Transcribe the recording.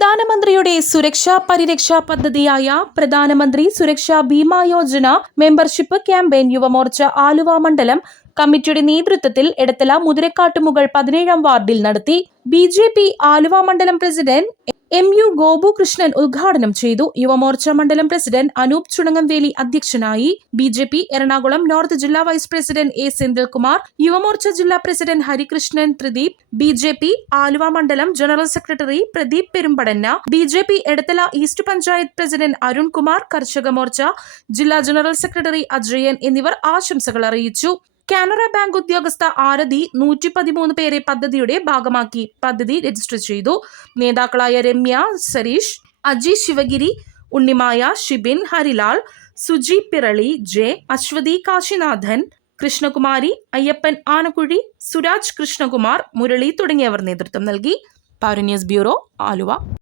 പ്രധാനമന്ത്രിയുടെ സുരക്ഷാ പരിരക്ഷാ പദ്ധതിയായ പ്രധാനമന്ത്രി സുരക്ഷാ ഭീമാ യോജന മെമ്പർഷിപ്പ് ക്യാമ്പയിൻ യുവമോർച്ച ആലുവ മണ്ഡലം കമ്മിറ്റിയുടെ നേതൃത്വത്തിൽ എടത്തല മുതിരക്കാട്ടുമുകൾ പതിനേഴാം വാർഡിൽ നടത്തി. ബി ആലുവ മണ്ഡലം പ്രസിഡന്റ് എം യു ഗോപുകൃഷ്ണൻ ഉദ്ഘാടനം ചെയ്തു. യുവമോർച്ച മണ്ഡലം പ്രസിഡന്റ് അനൂപ് ചുണങ്ങംവേലി അധ്യക്ഷനായി B J P Ernakulam North ജില്ലാ vice president A Senthilkumar Yuva Morcha ജില്ലാ president Harikrishnan Thrideep B J P Aluva മണ്ഡലം general secretary Pradeep Perumbadanna B J P Edathala East panchayat president Arunkumar Karshaka Morcha ജില്ലാ general secretary Ajayan എന്നിവർ ആശംസകൾ അറിയിച്ചു. Canara bank ഉദ്യോഗസ്ഥ ആരതി നൂറ്റി പതിമൂന്ന് പേരെ പദ്ധതിയുടെ ഭാഗമാക്കി. പദ്ധതി രജിസ്റ്റർ ചെയ്തു. നേതാക്കളായ രമ്യ സരീഷ് അജി ശിവഗിരി ഉണ്ണിമായ ഷിബിൻ ഹരിലാൽ സുജി പിറളി ജെ അശ്വതി കാശിനാഥൻ കൃഷ്ണകുമാരി അയ്യപ്പൻ ആനക്കുഴി സുരാജ് കൃഷ്ണകുമാർ മുരളി തുടങ്ങിയവർ നേതൃത്വം നൽകി. Power news bureau Aluva.